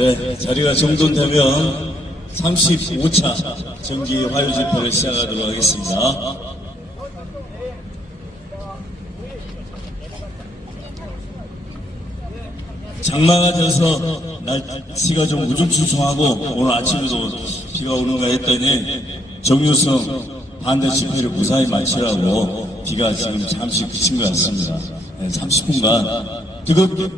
네, 자리가 정돈되면 35차 정기 화요 집회를 시작하도록 하겠습니다. 장마가 져서 날씨가 좀 우중충충하고 오늘 아침에도 비가 오는가 했더니 정유성 반대 집회를 무사히 마치라고 비가 지금 잠시 그친 것 같습니다. 네, 30분간 뜨겁게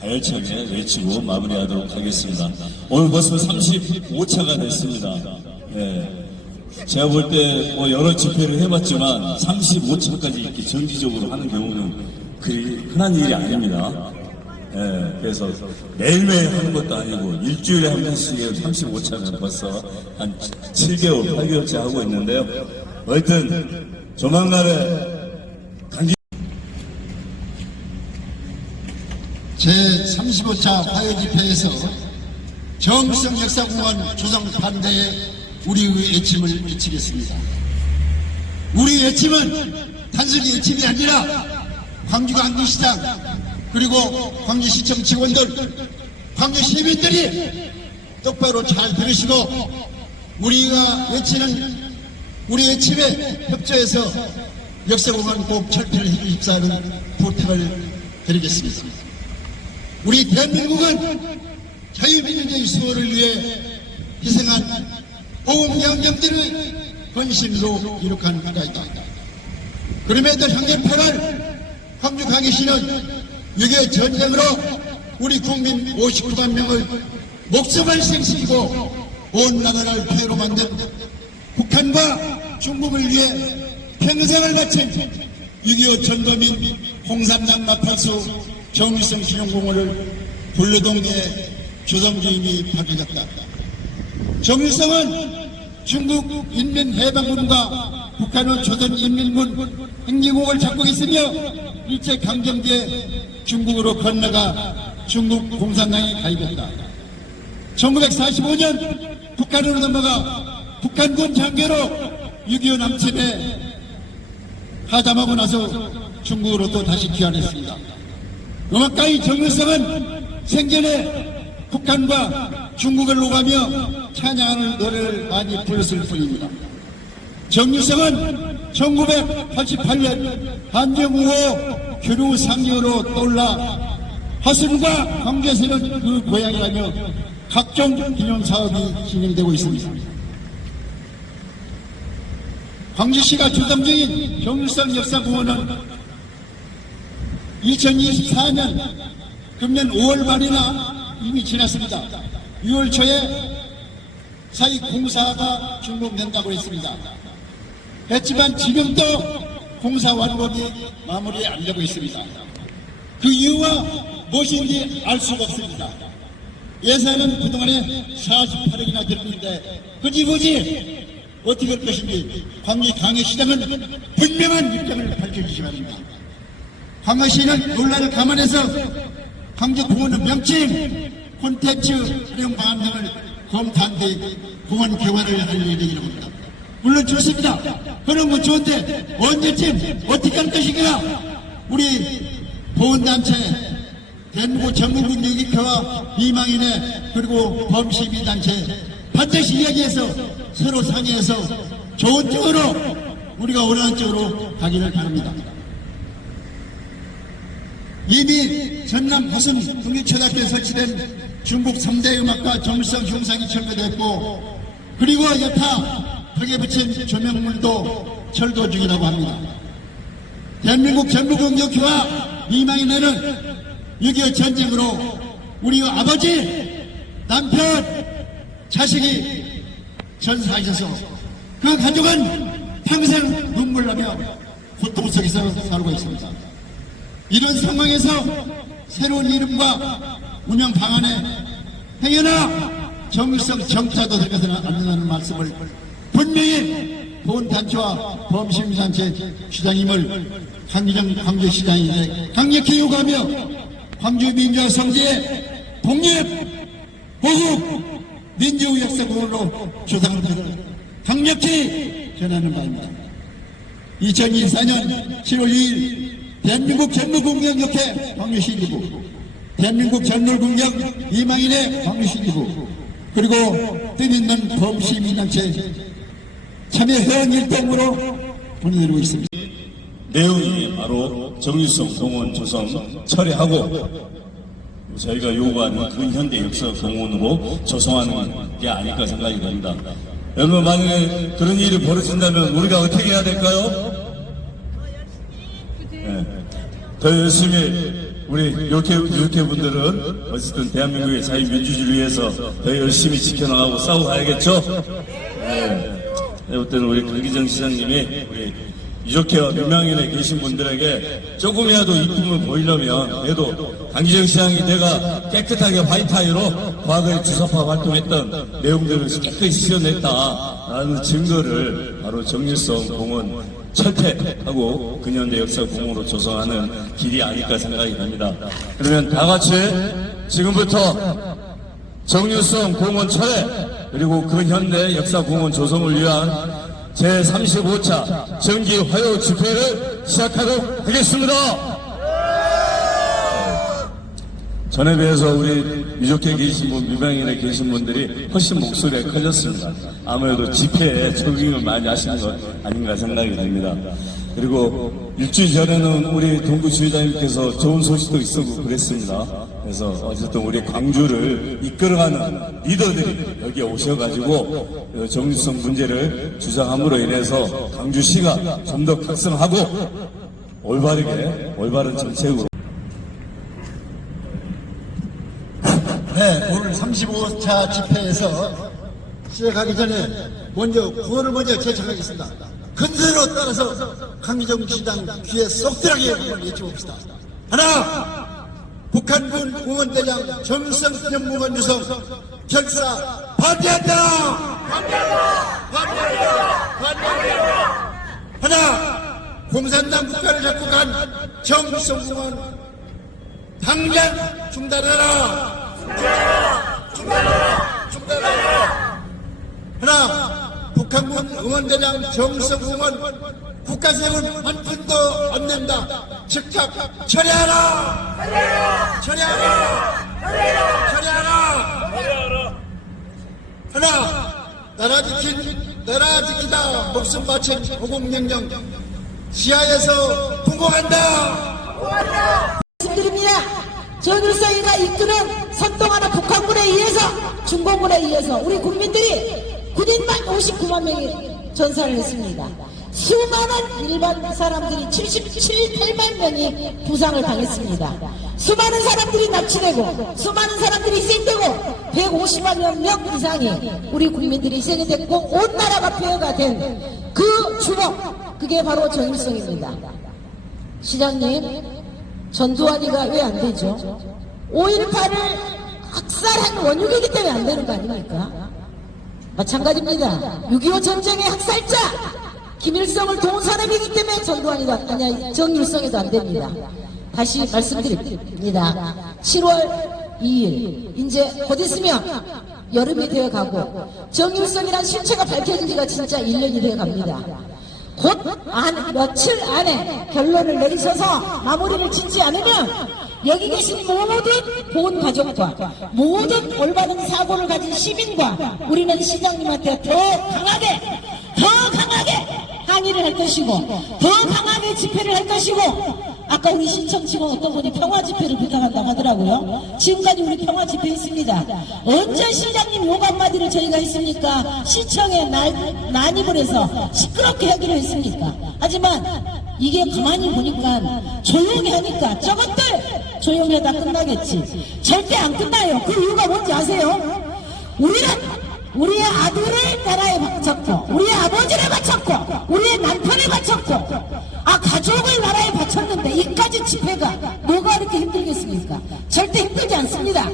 가열차게 외치고 마무리하도록 하겠습니다. 오늘 벌써 35차가 됐습니다. 네, 제가 볼 때 뭐 여러 집회를 해봤지만 35차까지 이렇게 정기적으로 하는 경우는 그리 흔한 일이 아닙니다. 네, 그래서 매일매일 하는 것도 아니고 일주일에 한 번씩 35차면 벌써 한 7개월, 8개월째 하고 있는데요. 어쨌든 조만간에 제35차 화요집회에서 정유성 역사공원 조성 반대에 우리의 애침을 외치겠습니다. 우리 애침은 단순히 애침이 아니라 광주 광주시장 그리고 광주시청 직원들, 광주 시민들이 똑바로 잘 들으시고 우리가 외치는 우리 애침에 협조해서 역사공원 꼭 철폐를 해주십사 하는 부탁을 드리겠습니다. 우리 대한민국은 자유민주주의 수호를 위해 희생한 보훈경정들의 헌신으로 이룩한 나라이다. 그럼에도 형제 8월 광주 광역시는 6.25 전쟁으로 우리 국민 59만 명을 목숨을 생시키고 온 나라를 폐로 만든 북한과 중국을 위해 평생을 바친 6.25 전범인 홍삼당 마팔수 정유성 기념공원을 불로동에 조성주임이 밝혀졌다. 정유성은 중국 인민해방군과 북한의 조선인민군 행진곡을 잡고 있으며 일제강점기에 중국으로 건너가 중국 공산당에 가입했다. 1945년 북한으로 넘어가 북한군 장교로 6.25 남침에 하담하고 나서 중국으로 또 다시 귀환했습니다. 음악가의 정유성은 생전에 북한과 중국을 오가며 찬양하는 노래를 많이 불렀을 뿐입니다. 정유성은 1988년 한정우호 규류 상류로 떠올라 화순과 광주에서는 그 고향이라며 각종 기념사업이 진행되고 있습니다. 광주시가 조성 중인 정유성 역사공원은 2024년 금년 5월 말이나 이미 지났습니다. 6월 초에 사이 공사가 준공된다고 했습니다. 했지만 지금도 공사 완공이 마무리 안 되고 있습니다. 그 이유가 무엇인지 알 수가 없습니다. 예산은 그동안에 48억이나 들었는데 굳이 어떻게 할 것인지 광주 광역시장은 분명한 입장을 밝혀주시 바랍니다. 광역시는 논란을 감안해서 광주공원의 명칭, 콘텐츠 활용 방안 등을 검토한 뒤 공원 개관을 할 예정이라고 합니다. 물론 좋습니다. 그런 건 좋은데 언제쯤 어떻게 할 것인가? 우리 보훈단체, 대한민국 전국군 유기회와 비망인회 그리고 범시민단체 반드시 이야기해서 서로 상의해서 좋은 쪽으로 우리가 원하는 쪽으로 가기를 바랍니다. 이미 전남 화순 국립초등학교에 설치된 중국 3대 음악가 정유성 흉상이 철거됐고 그리고 여타 벽에 붙인 조명물도 철거 중이라고 합니다. 대한민국 전국국력회와 미망인회는 6.25 전쟁으로 우리 아버지, 남편, 자식이 전사하셔서 그 가족은 평생 눈물나며 고통 속에서 살고 있습니다. 이런 상황에서 새로운 이름과 운영 방안에 행여나 정유성 정자도 들어가서는 안 된다는 말씀을 분명히 보훈단체와 범시민단체 시장임을 강기정 광주시장이 강력히 요구하며 광주민주화 성지의 독립, 보국, 민주 역사공원으로 조성을 강력히 전하는 바입니다. 2024년 7월 2일 대한민국 전무공영협회 광주시 일부 대한민국 전설국력 이망인의 광주시기부 그리고 뜻있는 범시민단체 참여 회원 일당으로 보내드리고 있습니다. 내용이 바로 정유성 공원 조성 철회하고 저희가 요구하는 근현대 역사 공원으로 조성하는 게 아닐까 생각이 됩니다. 여러분, 만약에 그런 일이 벌어진다면 우리가 어떻게 해야 될까요? 네. 더 열심히 우리 유쾌분들은 어쨌든 대한민국의 자유민주주의를 위해서 더 열심히 지켜나가고 싸워가야겠죠? 네. 어떤 우리 강기정 시장님이 우리 유족회와 민망인에 계신 분들에게 조금이라도 이쁨을 보이려면 그래도 강기정 시장이 내가 깨끗하게 화이트아이로 과거에 주사파 활동했던 내용들을 깨끗이 지어냈다라는 증거를 바로 정유성 공원 철폐하고 근현대 역사 공원으로 조성하는 길이 아닐까 생각이 됩니다. 그러면 다 같이 지금부터 정유성 공원 철회 그리고 근현대 역사 공원 조성을 위한 제35차 정기 화요 집회를 시작하도록 하겠습니다. 전에 비해서 우리 유족회 계신 분, 민방인에 계신 분들이 훨씬 목소리가 커졌습니다. 아무래도 집회에 적응을 많이 하시는 것 아닌가 생각이 됩니다. 그리고 일주일 전에는 우리 동구 지회장님께서 좋은 소식도 있었고 그랬습니다. 그래서 어쨌든 우리 광주를 이끌어가는 리더들이 여기에 오셔가지고 정유성 문제를 주장함으로 인해서 광주시가 좀 더 각성하고 올바른 정책으로 네, 오늘 35차 집회에서 시작하기 전에 먼저 구호를 먼저 제청하겠습니다. 근세로 따라서 강기정 시장 귀에 쏙 들어가게 한번 외쳐봅시다. 하나, 북한군 공원대장 정유성 기념공원 유성 결사 반대한다! 반대한다! 하나, 공산당 국가를 잡고 간 정유성 공원 당장 중단하라! 중단하라! 하나, 북한군 응원대장 정유성 공원 국가세금 한 푼도 안 낸다. 즉각 처리하라! 처리하라! 하나, 나라 지키다 목숨 바친 호국명령 시야에서 통곡한다! 말씀드립니다. 정유성이가 이끄는 선동하는 북한군에 의해서 중공군에 의해서 우리 국민들이 군인만 59만 명이 전사를 했습니다. 수많은 일반 사람들이 77, 8만 명이 부상을 당했습니다. 수많은 사람들이 납치되고 수많은 사람들이 희생되고 150만 명 이상이 우리 국민들이 희생이 됐고 온 나라가 폐허가 된 그 주범 그게 바로 정유성입니다. 시장님 전두환이가 왜 안 되죠? 5.18을 학살한 원흉이기 때문에 안 되는 거 아닙니까? 마찬가지입니다. 6.25 전쟁의 학살자 김일성을 도운 사람이기 때문에 전두환이도 아니 정유성에도 안 됩니다. 다시 말씀드립니다. 7월 2일 이제 곧 있으면 여름이 되어가고 정유성이란 실체가 밝혀진 지가 진짜 1년이 되어갑니다. 곧 며칠 안에 결론을 내리셔서 마무리를 짓지 않으면 여기 계신 모든 보훈 가족과 모든 올바른 사고를 가진 시민과 우리는 시장님한테 더 강하게 항의를 할 것이고 더 강하게 집회를 할 것이고 아까 우리 신청 직원 어떤 분이 평화 집회를 부탁한다고 하더라고요. 지금까지 우리 평화 집회 했습니다. 언제 시장님 욕 한마디를 저희가 했습니까? 시청에 난입을 해서 시끄럽게 하기로 했습니까? 하지만 이게 가만히 보니까 조용히 하니까 저것들 조용히 하다 끝나겠지. 절대 안 끝나요. 그 이유가 뭔지 아세요? 우리는 우리의 아들을 나라에 바쳤고 우리의 아버지를 바쳤고 우리의 남편을 바쳤고 가족을 나라에 바쳤는데 이까지 집회가 뭐가 이렇게 힘들겠습니까? 절대 힘들지 않습니다.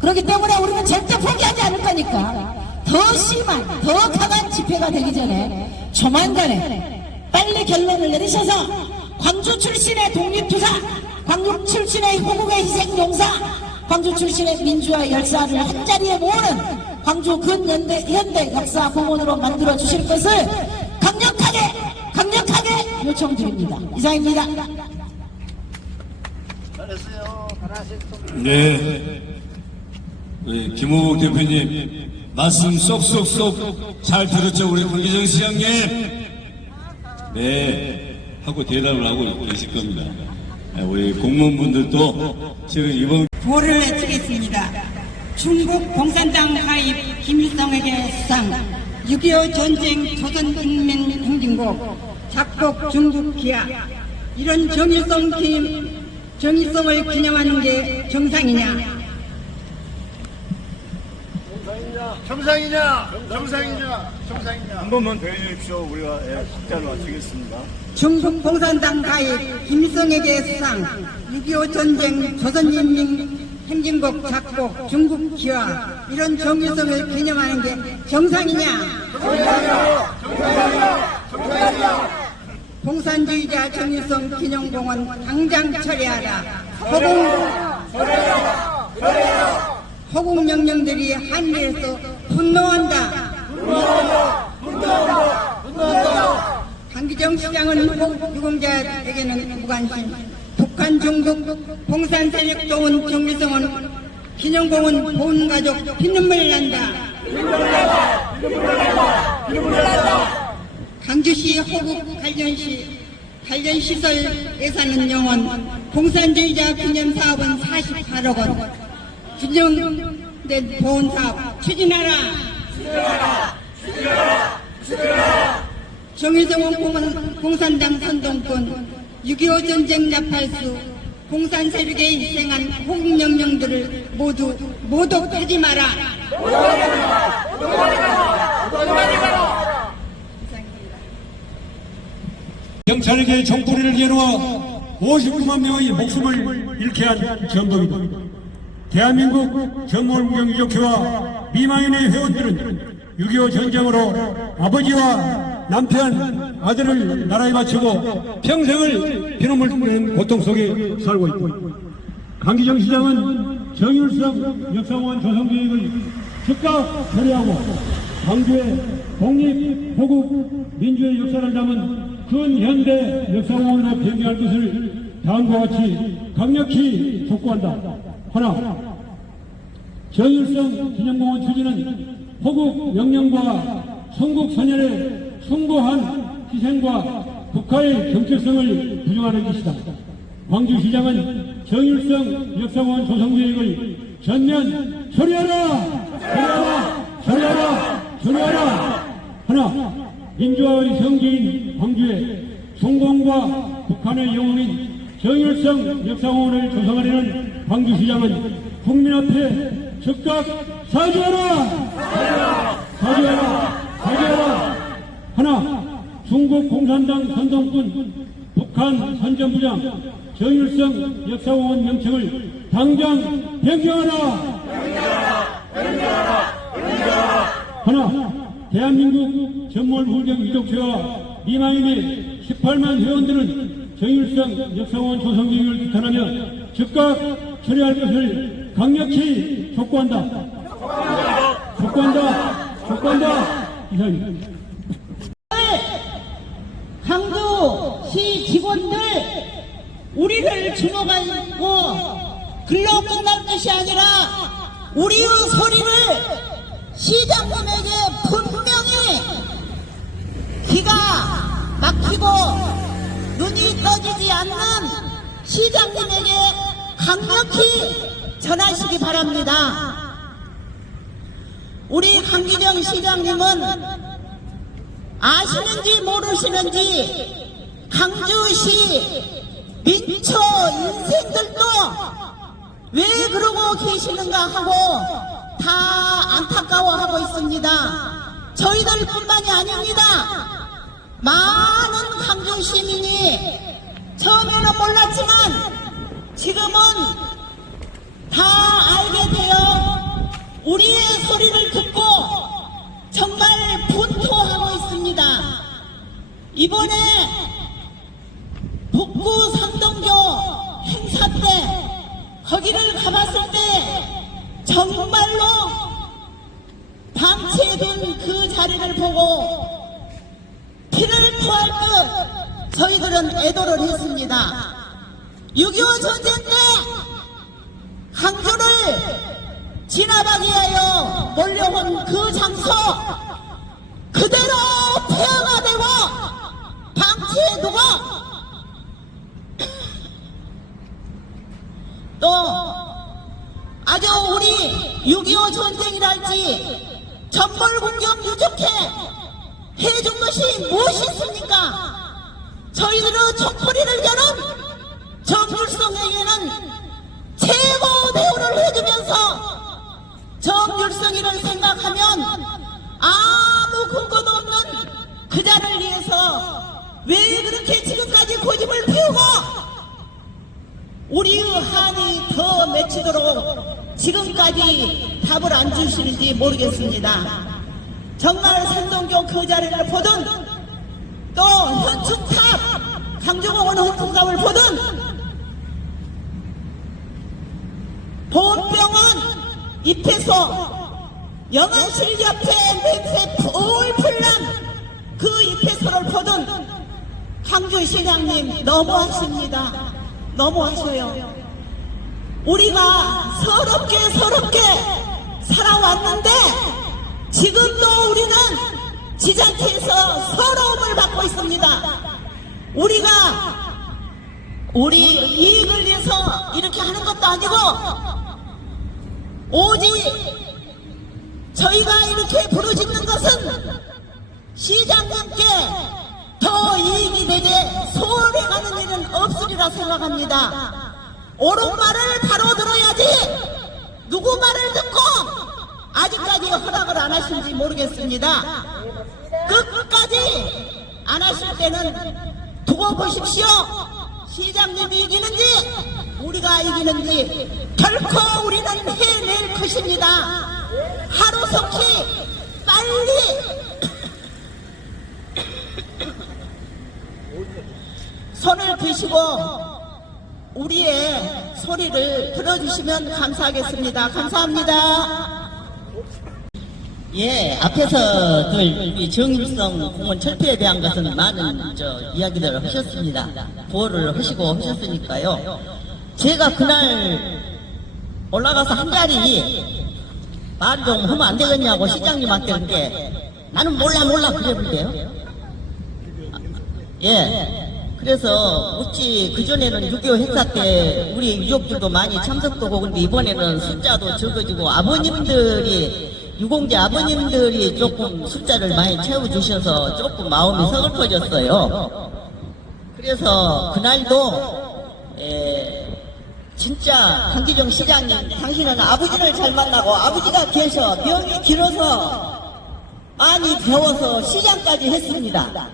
그렇기 때문에 우리는 절대 포기하지 않을 거니까 더 심한 더 강한 집회가 되기 전에 조만간에 빨리 결론을 내리셔서 광주 출신의 독립투사 광주 출신의 호국의 희생용사 광주 출신의 민주화 열사를 한자리에 모으는 광주 현대 역사 공원으로 만들어 주실 것을 강력하게 요청드립니다. 이상입니다. 네. 네, 김호국 대표님 말씀 쏙쏙쏙 잘 들었죠, 우리 권기정 시장님? 네, 하고 대답을 하고 계실 겁니다. 네, 우리 공무원분들도 지금 이번 구호를 외치겠습니다. 중국 공산당 가입 김일성에게 수상 6.25 전쟁 조선인민행진곡 작곡 중국 기아 이런 정일성을 기념하는 게 정상이냐? 정상이냐? 한 번만 더 해주십시오. 우리가 식자를 마치겠습니다. 중국 공산당 가입 김일성에게 수상 6.25 전쟁 조선인민행진곡 작곡 중국 기아 이런 정일성을 기념하는 게 정상이냐? 공산주의자 정일성 기념공원 당장 철회하라. 허공 명령들이 한일에서 분노한다. 강기정 시장은 유공자에게는 무관심. 북한 중국 공산 세력 도운 정일성은 기념공원 본 가족 피눈물 난다. 강주시 호국 관련시설 예산은 영원, 공산주의자 기념사업은 48억 원, 균형된 보훈사업 추진하라. 정의정원 공산당 선동꾼 6.25 전쟁 나팔수 공산 세력에 희생한 호국 명령들을 모두 모독하지 마라. 경찰에게 총구리를 내놓아 59만 명의 목숨을 잃게 한 전범이다. 대한민국 전몰국영유족회와 미망인의 회원들은 6.25 전쟁으로 아버지와 남편, 아들을 나라에 바치고 평생을 피눈물 흘리는 고통 속에 살고 있다. 강기정 시장은 정일성 역사공원 조성계획을 즉각 처리하고 광주의 독립, 호국, 민주의 역사를 담은 근현대 역사공원으로 변경할 것을 다음과 같이 강력히 촉구한다. 하나, 정일성 기념공원 추진은 호국 명령과 선국선열의 숭고한 희생과 국가의 정체성을 부정하는 것이다. 광주시장은 정일성 역사공원 조성계획을 전면 처리하라. 하나, 민주화의 성지인 광주에 성공과 북한의 영웅인 정일성 역사공원을 조성하려는 광주시장은 국민 앞에 즉각 사죄하라. 하나, 중국 공산당 선동꾼 북한 선전부장 정일성 역사공원 명칭을 당장 변경하라. 하나, 대한민국 전몰국영유족회와 미망인의 18만 회원들은 정일성 역사공원 조성계획을 비탄하며 즉각 처리할 것을 강력히 촉구한다. 이상입니다. 강주시 직원들 우리를 주목하고 글로 끝날 것이 아니라 우리의 소리를 시장님에게 분명히 귀가 막히고 눈이 떠지지 않는 시장님에게 강력히 전하시기 바랍니다. 우리 강기정 시장님은 아시는지 모르시는지 강주시 민초 인생들도 왜 그러고 계시는가 하고 다 안타까워하고 있습니다. 저희들뿐만이 아닙니다. 많은 강주 시민이 처음에는 몰랐지만 지금은 다 알게 되어 우리의 소리를 듣고 정말 분토하고 있습니다. 이번에 북구 상동교 행사 때 거기를 가봤을 때 정말로 방치해둔 그 자리를 보고 피를 토할 듯 저희들은 애도를 했습니다. 6.25 전쟁 때 항저를 진압하기 위하여 몰려온 그 장소 그대로 폐허가 되고 방치해두고 또 아주 우리 6.25 전쟁이랄지 전몰군경 유족회 해준 것이 무엇이 있습니까? 저희들의 촛불이를 여는 정율성에게는 최고 대우를 해주면서 정율성이를 생각하면 아무 근거도 없는 그 자를 위해서 왜 그렇게 지금까지 고집을 피우고 우리의 한이 더 맺히도록 지금까지 답을 안 주시는지 모르겠습니다. 정말 산동교 그 자리를 보든 또 현충탑 강조공원 현충탑을 보든 보험병원 입회소 영안실 옆에 냄새 풀풀 난 그 입회소를 보든 강주시장님 너무하십니다. 너무하셔요. 우리가 서럽게 살아왔는데 지금도 우리는 지자체에서 서러움을 받고 있습니다. 우리가 우리 이익을 위해서 이렇게 하는 것도 아니고 오직 저희가 이렇게 부르짖는 것은 시장님께 더 이익이 되게 소홀해가는 일은 없으리라 생각합니다. 옳은 말을 바로 들어야지 누구 말을 듣고 아직까지 허락을 안 하신지 모르겠습니다. 끝까지 안 하실 때는 두고 보십시오. 시장님이 이기는지 우리가 이기는지 결코 우리는 해낼 것입니다. 하루속히 빨리 손을 드시고 우리의 소리를 들어주시면 감사하겠습니다. 감사합니다. 예, 앞에서 이 정일성 공원 철폐에 대한 것은 많은 이야기들을 하셨습니다. 보호를 하시고 하셨으니까요. 제가 그날 올라가서 한 자리 말 좀 하면 안 되겠냐고 시장님한테 그렇게 나는 몰라 그래볼게요. 예. 그래서 어찌 그전에는 6.25 행사 때 우리 유족들도 많이 참석도 하고 근데 이번에는 숫자도 적어지고 아버님들이 유공자 아버님들이 조금 숫자를 많이 채워주셔서 조금 마음이 서글퍼졌어요. 그래서 그날도 진짜 강기정 시장님 당신은 아버지를 잘 만나고 아버지가 계셔 병이 길어서 많이 배워서 시장까지 했습니다.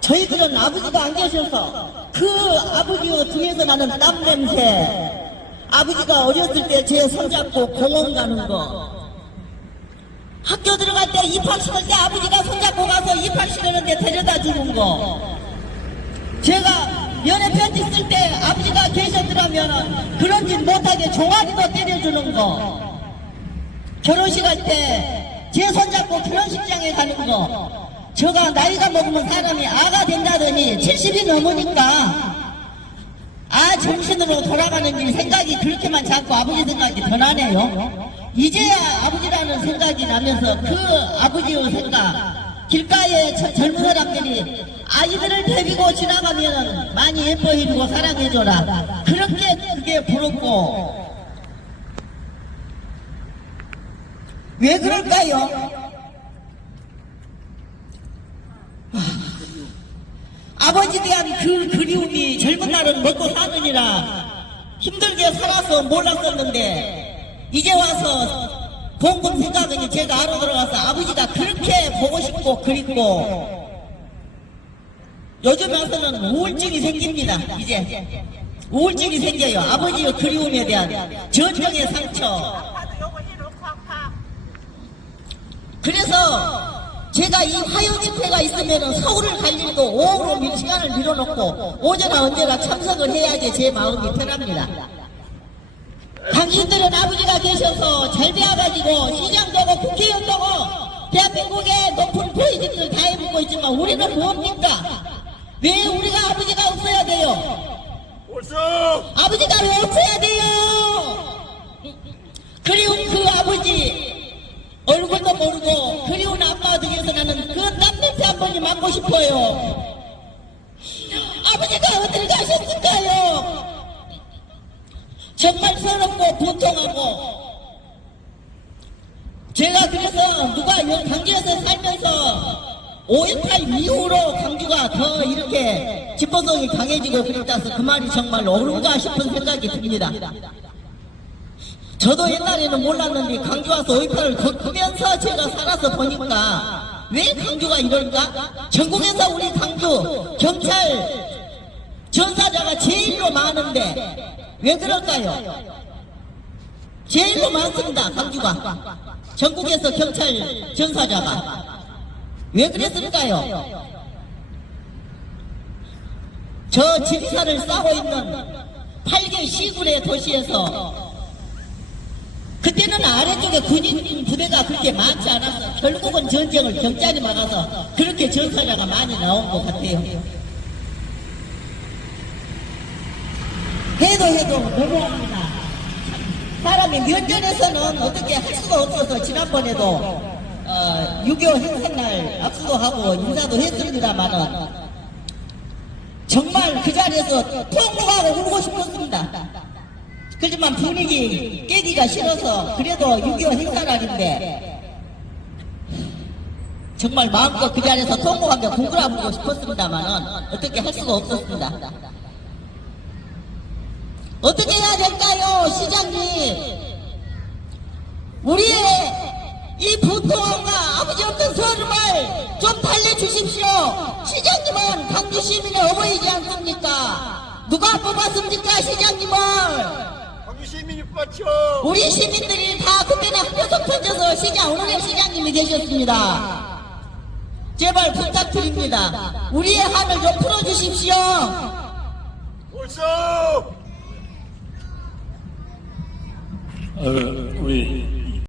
저희들은 아버지가 안 계셔서 그 아버지 등에서 나는 땀 냄새 아버지가 어렸을 때 제 손잡고 공원 가는 거 학교 들어갈 때 입학시킬 때 아버지가 손잡고 가서 입학시키는데 데려다 주는 거 제가 연애 편지 쓸 때 아버지가 계셨더라면 그런 짓 못하게 종아리도 때려주는 거 결혼식 할 때 제 손잡고 결혼식장에 가는 거 제가 나이가 먹으면 사람이 아가 된다더니 70이 넘으니까 정신으로 돌아가는 길 생각이 그렇게만 자꾸 아버지 생각이 더 나네요. 이제야 아버지라는 생각이 나면서 그 아버지의 생각 길가에 젊은 사람들이 아이들을 데리고 지나가면 많이 예뻐해주고 사랑해줘라 그렇게 그게 부럽고 왜 그럴까요? 아버지에 대한 그 그리움이 젊은 날은 먹고 사느니라 힘들게 살아서 몰랐었는데 이제 와서 공군 생각하니 제가 알아 들어가서 아버지가 그렇게 보고 싶고 그립고 요즘 와서는 우울증이 생깁니다. 이제 우울증이 생겨요. 아버지의 그리움에 대한 전정의 상처. 그래서 제가 이 화요 집회가 있으면 서울을 갈 일도 오후로 시간을 밀어놓고 오전에 언제나 참석을 해야지 제 마음이 편합니다. 당신들은 아버지가 계셔서 잘 되어가지고 시장 되고 국회의원 되고 대한민국의 높은 포지션을 다 해보고 있지만 우리는 뭡니까? 왜 우리가 아버지가 없어야 돼요? 아버지가 왜 없어야 돼요? 우리도 모르고 그리운 아빠들 위해서 나는 그 땀냄새 한 번이 맡고 싶어요. 아버지가 어딜 가셨을까요? 정말 서럽고 분통하고 제가 그래서 누가 여기 광주에서 살면서 5.18 이후로 광주가 더 이렇게 집보성이 강해지고 그랬다서 그 말이 정말 옳은가 싶은 생각이 듭니다. 저도 옛날에는 몰랐는데 광주 와서 5.18을 겪으면서 제가 살아서 보니까 왜 광주가 이럴까? 전국에서 우리 광주 경찰 전사자가 제일로 많은데 왜 그럴까요? 제일로 많습니다. 광주가 전국에서 경찰 전사자가 왜 그랬을까요? 저 지리산을 싸고 있는 8개 시군의 도시에서 그때는 아래쪽에 군인 부대가 그렇게 많지 않아서 결국은 전쟁을 경찰이 막아서 그렇게 전사자가 많이 나온 것 같아요. 해도 너무합니다. 사람이 면전에서는 어떻게 할 수가 없어서 지난번에도 6.25 행사날 악수도 하고 인사도 했습니다만은 정말 그 자리에서 통곡하고 울고 싶었습니다. 그렇지만 분위기 깨기가 싫어서 그래도 6.25 행사날인데 정말 마음껏 그 자리에서 통곡하며 궁굴하고 싶었습니다만은 어떻게 할 수가 없었습니다. 어떻게 해야 될까요, 시장님? 우리의 이 분통함과 아버지 없는 서름을 좀 달래주십시오. 시장님은 광주 시민의 어머니지 않습니까? 누가 뽑았습니까, 시장님을? 광주 시민이 뽑았죠. 우리 시민들이 다 그때는 합표석 던져서 시장, 오늘의 시장님이 계셨습니다. 제발 부탁드립니다. 우리의 한을 좀 풀어주십시오. 옳소. 우리